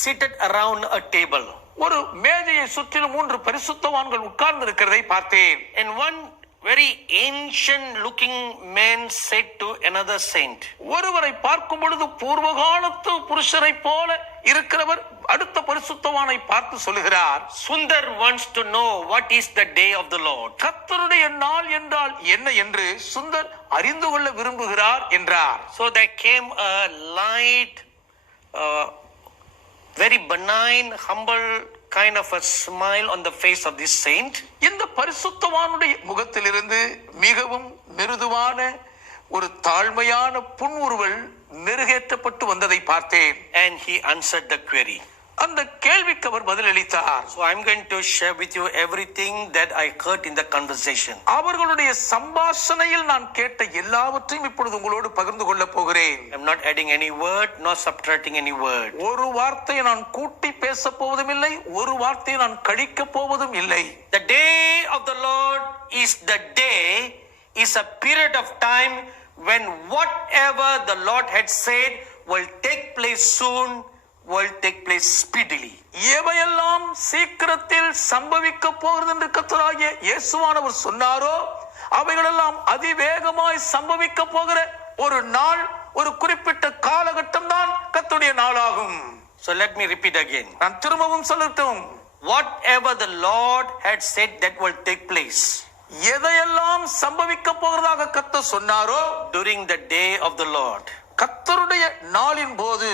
seated around a table. ஒரு மேஜையை சுற்றிலும் 3 பரிசுத்தவான்கள் உட்கார்ந்து இருக்கிறதை பார்த்தேன். And one very ancient looking man said to another saint, ஒருவரை பார்க்கும் பொழுது பூர்வகாலத்து புருஷரை போல இருக்கிறவர் அடுத்த பரிசுத்தவானை பார்த்து சொல்லுகிறார், Sundar wants to know what is the day of the Lord. கர்த்தருடைய நாள் என்றால் என்ன என்று சுந்தர் அறிந்து கொள்ள விரும்புகிறார் என்றார். So there came a light, very benign, humble kind of a smile on the face of this saint. இந்த பரிசுத்தவானுடைய முகத்திலிருந்து மிகவும் மிருதுவான ஒரு தாழ்மையான புன்முறுவல் மெருகேற்றப்பட்டு வந்ததை பார்த்தேன். And he answered the query. அந்த கேள்விக்கு அவர் பதிலளித்தார். So I'm going to share with you everything that I heard in the conversation. அவர்களுடைய சம்பாஷணையில் நான் கேட்ட எல்லாவற்றையும் இப்பொழுது உங்களோடு பகிர்ந்து கொள்ள போகிறேன். I'm not adding any word, nor subtracting any word. ஒரு வார்த்தையை நான் கூட்டி பேச போவதும் இல்லை, ஒரு வார்த்தையை நான் கழிக்க போவதும் இல்லை. The day of the Lord is a period of time when whatever the Lord had said will take place soon, will take place speedily. எவையெல்லாம் சீக்கிரத்தில் சம்பவிக்க போகிறது என்று கர்த்தராகிய இயேசுவானவர் சொன்னாரோ அவைகளெல்லாம் அதிவேகமாய் சம்பவிக்க போகிற ஒரு நாள், ஒரு குறிப்பிட்ட காலகட்டம் தான் கர்த்தருடைய நாளாகும். So let me repeat again. நான் திரும்பவும் சொல்லட்டும். Whatever the Lord had said that will take place எதையெல்லாம் சம்பவிக்க போகிறதாக கர்த்தர் சொன்னாரோ during the day of the Lord, கர்த்தருடைய நாளின் போது,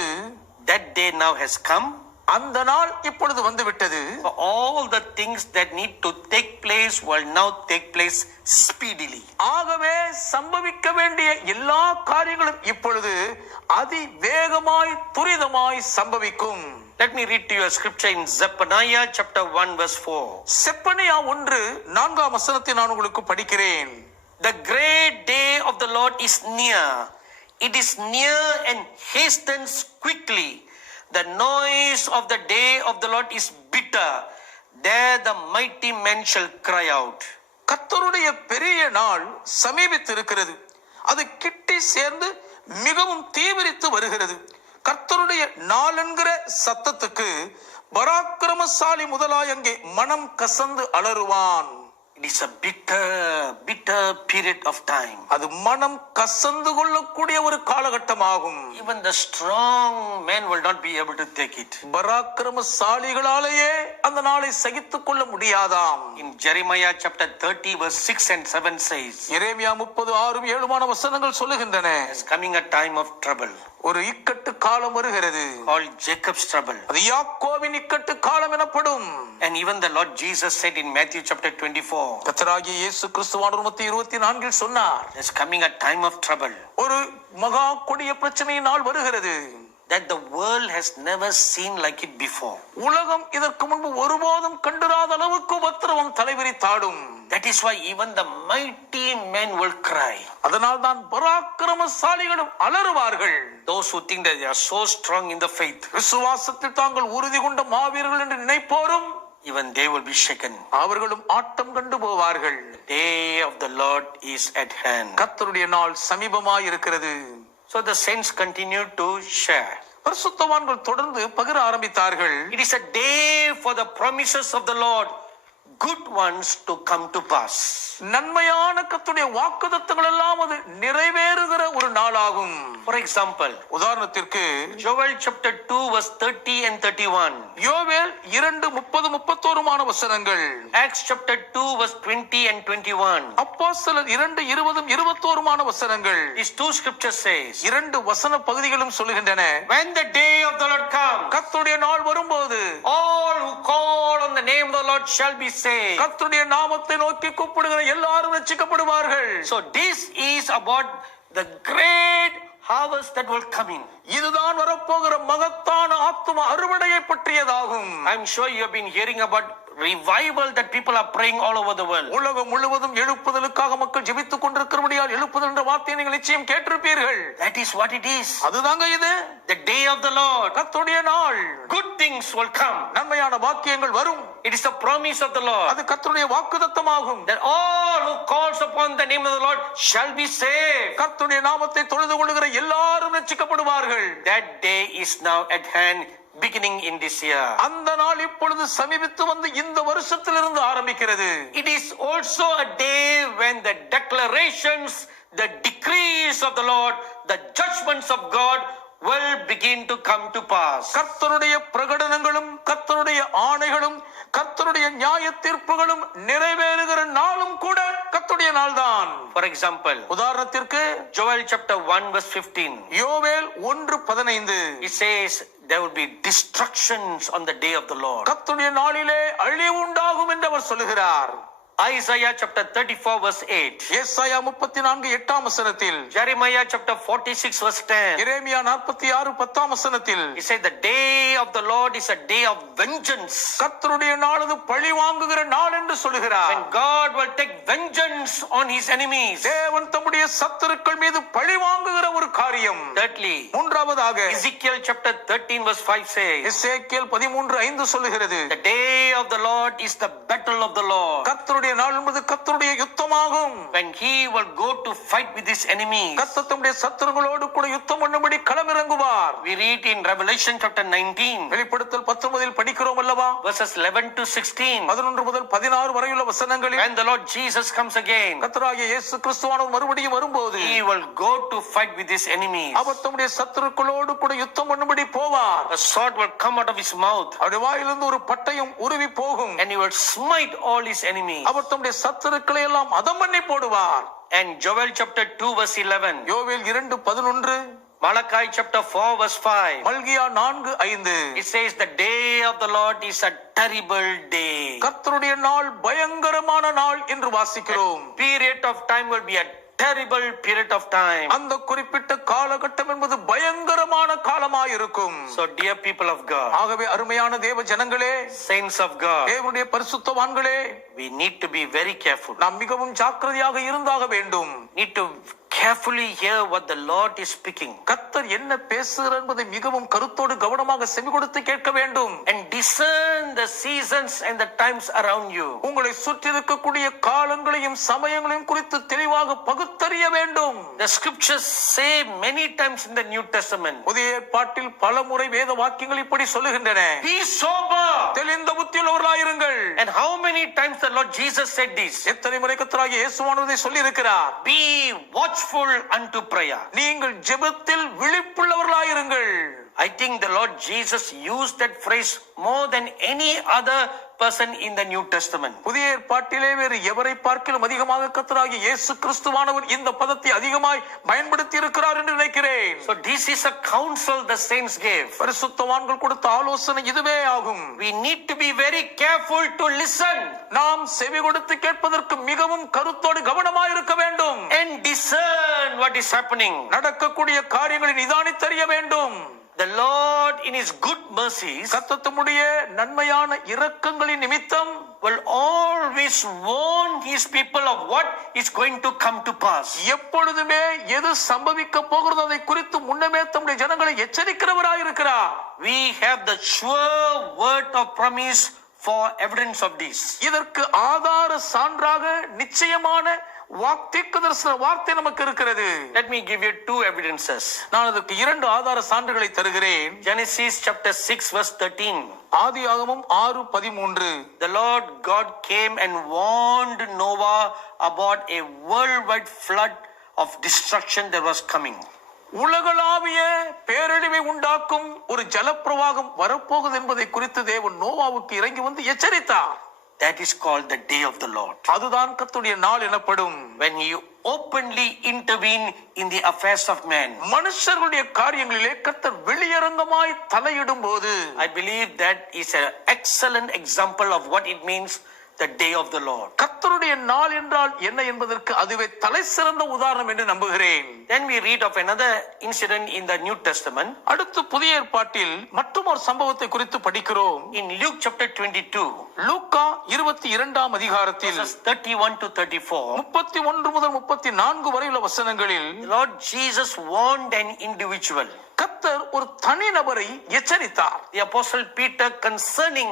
that day now has come. அந்த நாள் இப்பொழுது வந்துவிட்டது. For all the things that need to take place will now take place speedily. ஆகவே சம்பவிக்க வேண்டிய எல்லா காரியங்களும் இப்பொழுது அதிவேகமாய் துரிதமாய் சம்பவிக்கும். Let me read to you a scripture in Zephaniah chapter 1 verse 4. Zephaniah 1:4 வசனத்தை நான் உங்களுக்கு படிக்கிறேன். The great day of the Lord is near. It is near and hastens quickly. The noise of the day of the Lord is bitter. There the mighty men shall cry out. கர்த்தருடைய பெரிய நாள் சமீபித்திருக்கிறது. அது கிட்டி சேர்ந்து மிகவும் தீவிரித்து வருகிறது. கர்த்தருடைய நாள் என்கிற சத்தத்துக்கு பராக்கிரமசாலி முதலாய் அங்கே மனம் கசந்து அலறுவான். It is a bitter period of time. அது மனம் கசந்து கொள்ளக்கூடிய ஒரு காலகட்டமாகும். Even the strong men will not be able to take it. பராக்கிரமசாலிகளாலேயே அந்த நாளை சகித்துக் கொள்ள முடியாதாம். In Jeremiah chapter 30 verse 6 and 7 says, எரேமியா 30:6-7 வசனங்கள் சொல்லுகின்றன, There's coming a time of trouble. ஒரு இக்கட்டு காலம் வருகிறது. Called Jacob's trouble. அது யாக்கோபின் இக்கட்டு காலம் எனப்படும். And even the Lord Jesus said in Matthew chapter 24, கர்த்தராகிய இயேசு கிறிஸ்துவானவர் மத்தேயு 24 சொன்னார், there's coming a time of trouble ஒரு மகா கொடிய பிரச்சனையின் நாள் வருகிறது. that the world has never seen like it before. உலகம் இதற்கு முன்பு ஒருபோதும் கண்டிராத அளவுக்கு உபத்திரவம் தலைவிரித்தாடும். That is why even the mighty men will cry. அதனால் தான் பராக்கிரமசாலிகளும் அலறுவார்கள். Those who think that they are so strong in the faith, விசுவாசத்தில் தாங்கள் உறுதி கொண்ட மாவீரர்கள் என்று நினைப்போரும் even they will be shaken. அவர்களும் ஆட்டம் கண்டு போவார்கள். The day of the Lord is at hand. கர்த்தருடைய நாள் சமீபமாய் இருக்கிறது. So the saints continue to share. பரிசுத்தவான்கள் தொடர்ந்து பகிர ஆரம்பித்தார்கள். It is a day for the promises of the Lord, good ones, to come to pass. நன்மையான கர்த்தருடைய வாக்குத்தத்தங்கள் எல்லாம் அது நிறைவேறுகிற ஒரு நாளாகும். For example, உதாரணத்திற்கு Joel chapter 2 verse 30 and 31. யோவேல் 2:30-31 வசனங்கள். Acts chapter 2 verse 20 and 21. அப்போஸ்தலர் 2:20-21 வசனங்கள். These two scriptures says, இரண்டு வசன பகுதிகளும் சொல்லுகின்றன, when the day of the Lord comes, கர்த்தருடைய நாள் வரும்போது all who call on the name of the Lord shall be saved. கர்த்தருடைய நாமத்தை நோக்கி கூப்பிடுகிற எல்லாரும் ரட்சிக்கப்படுவார்கள். So this is about the great harvest that will come in. இதுதான் வரப்போகிற மகத்தான ஆத்தும அறுவடையை பற்றியதாகும். I'm sure you have been hearing about revival that people are praying all over the world. உலகம் முழுவதும் எழுப்புதலுக்காக மக்கள் ஜெபித்துக் கொண்டிருக்கிறபடியால் எழுப்புதல் என்ற வார்த்தையை நீங்கள் நிச்சயம் கேட்டிருப்பீர்கள். That is what it is. அதுதாங்க இது. The day of the Lord. கர்த்தருடைய நாள். Good things will come. நன்மையான வாக்கியங்கள் வரும். It is the promise of the Lord. அது கர்த்தருடைய வாக்குத்தத்தமாகும். That all who calls upon the name of the Lord shall be saved. கர்த்தருடைய நாமத்தை தொழுது கொள்ளுகிற எல்லாரும் ரட்சிக்கப்படுவார்கள். That day is now at hand. beginning in this year. அந்த நாள் இப்பொழுது சமீபித்து வந்து இந்த வருஷத்திலிருந்து ஆரம்பிக்கிறது. It is also a day when the declarations, the decrees of the Lord, the judgments of God will begin to come to pass. கர்த்தருடைய பிரகடனங்களும் கர்த்தருடைய ஆணைகளும் கர்த்தருடைய நியாய தீர்ப்புகளும் நிறைவேறுகிற நாளும் கூட கர்த்தருடைய நாள்தான். For example, உதாரணத்திற்கு Joel chapter 1 verse 15. யோவேல் 1:15. It says there will be destructions on the day of the Lord. கர்த்தருடைய நாளிலே அழிவு உண்டாகும் என்று அவர் சொல்லுகிறார். Isaiah chapter 34 verse 8. ஏசாயா 34:8 Jeremiah chapter 46 verse 10. Jeremiah 46:10 He said the day of the Lord is a day of vengeance. கர்த்தருடைய நாள் அது பழி வாங்குகிற நாள் என்று சொல்லுகிறார். When God will take vengeance on his enemies. தேவன் தம்முடைய சத்துருக்கள் மீது பழி வாங்குகிற ஒரு காரியம். Thirdly, மூன்றாவதாக Ezekiel chapter 13 verse 5 says, எசேக்கியேல் 13:5 சொல்லுகிறது, the day of the Lord is the battle of the Lord. கர்த்தருடைய நாள் என்பது கர்த்தருடைய யுத்தமாகும். When he will go to fight with his enemies. கர்த்தர் தம்முடைய சத்துருக்களோடு கூட யுத்தம் பண்ணும்படி களமிறங்குவார். We read in Revelation chapter 19 வெளிப்படுத்தல் 19 படிக்கிறோம் அல்லவா, verses 11 to 16. 11 முதல் 16 வரையுள்ள வசனங்களில் When the Lord Jesus comes again, கர்த்தராகிய இயேசு கிறிஸ்துவானவர் மறுபடியும் வரும்போது he will go to fight with his enemies. அவர் தம்முடைய சத்துருக்களோடு கூட யுத்தம் பண்ணும்படி போவார். A sword will come out of his mouth அவருடைய வாயிலிருந்து ஒரு பட்டயம் உருவி போகும். and he will smite all his enemies. அவர் தம்முடைய சத்துருக்களை எல்லாம் அதம் பண்ணி போடுவார். And Joel chapter 2 verse 11. யோவேல் 2:11, Malachi chapter 4 verse 5. Malchijah 4:5. It says the day of the Lord is a terrible day. கர்த்தருடைய நாள் பயங்கரமான நாள் என்று வாசிக்கிறோம். Period of time will be a terrible period of time. அந்த குறிப்பிட்ட காலகட்டம் என்பது பயங்கரமான காலமாய் இருக்கும். So dear people of God, ஆகவே அருமையான தேவ ஜனங்களே, saints of God, தேவனுடைய பரிசுத்தவான்களே, we need to be very careful. நாம் மிகவும் ஜாக்கிரதையாக இருந்தாக வேண்டும். Need to carefully hear what the Lord is speaking. கர்த்தர் என்ன பேசுகிறார் என்பதை மிகவும் கருத்தோடு கவனமாக செவி கொடுத்து கேட்க வேண்டும். And discern the seasons and the times around you. உங்களை சுற்றி இருக்கக்கூடிய காலங்களையும் சமயங்களையும் குறித்து தெளிவாக பகுத்தறிய வேண்டும். The scriptures say many times in the New Testament. புதிய ஏற்பாட்டில் பல முறை வேத வாக்கியங்கள் இப்படி சொல்லுகின்றன, Be sober. தெளிந்த புத்தியுள்ளவர்களாயிருங்கள். And how many times the Lord Jesus said this? எத்தனை முறை கர்த்தராகிய இயேசுவானவர் சொல்லி இருக்கிறார், Be watchful unto prayer. நீங்கள் ஜெபத்தில் விழிப்புள்ளவர்களாயிருங்கள். I think the Lord Jesus used that phrase more than any other person in the New Testament. புதிய ஏற்பாட்டிலே வேறு எவரை பார்க்கிலும் அதிகமாக கர்த்தராகிய இயேசு கிறிஸ்துவானவர் இந்த பதத்தை அதிகமாய் பயன்படுத்தி இருக்கிறார் என்று நினைக்கிறேன். So this is a counsel the saints gave. பரிசுத்தவான்கள் கொடுத்த ஆலோசனை இதுவே ஆகும். We need to be very careful to listen நாம் செவி கொடுத்து கேட்பதற்கு மிகவும் கருத்தோடு கவனமாய் இருக்க வேண்டும். and discern what is happening. நடக்கக்கூடிய காரியங்களை நிதானித்தறிய வேண்டும். The Lord in his good mercies கர்த்தர் தம்முடைய நன்மையான இரக்கங்களின் நிமித்தம் will always warn his people of what is going to come to pass. எப்பொழுதுமே எது சம்பவிக்க போகிறதோ அதை குறித்து முன்னமே தம்முடைய ஜனங்களை எச்சரிக்கிறவராய் இருக்கிறார். We have the sure word of promise for evidence of this. இதற்கு ஆதார சான்றாக நிச்சயமான வாக்தீர்க்கதரிசன வார்த்தை நமக்கு இருக்கிறது. Let me give you two evidences. நான் அதற்கு 2 ஆதார சான்றுகளை தருகிறேன். Genesis chapter 6 verse 13. ஆதியாகமம் 6:13. The Lord God came and warned Noah about a worldwide flood of destruction that was coming. உலகளாவிய பேரழிவை உண்டாக்கும் ஒரு ஜலப்பிரவாகம் வரப்போகுது என்பதை குறித்து தேவன் நோவாவுக்கு இறங்கி வந்து எச்சரித்தார். That is called the day of the Lord. அதுதான் கர்த்தருடைய நாள் எனப்படும். When he openly intervene in the affairs of man. மனுஷர்களுடைய காரியங்களிலே கர்த்தர் வெளியரங்கமாய் தலையிடும் போது, I believe that is an excellent example of what it means, the day of the Lord. கர்த்தருடைய நாள் என்றால் என்ன என்பதற்கு அதுவே தலை சிறந்த உதாரணம் என்று நம்புகிறேன். Then we read of another incident in the New Testament. அடுத்து புதிய ஏற்பாட்டில் மற்றொரு சம்பவத்தை குறித்து படிக்கிறோம். In Luke chapter 22. லூக்கா 22ஆம் அதிகாரத்தில் verses 31 to 34. 31 முதல் 34 வரையுள்ள வசனங்களில் Lord Jesus warned an individual. கர்த்தர் ஒரு தனி நபரை எச்சரித்தார். The apostle Peter concerning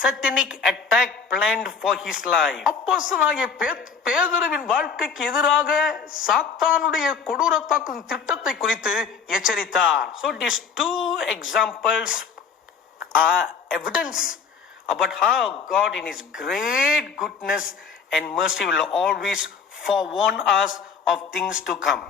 satanic attack planned for his life. அப்போஸ்தலனாகிய பேதுருவின் வாழ்க்கைக்கு எதிராக சாத்தானுடைய கொடூரத்தாக்கும் திட்டத்தை குறித்து எச்சரித்தார். So these two examples evidence about how God in his great goodness and mercy will always forewarn us of things to come.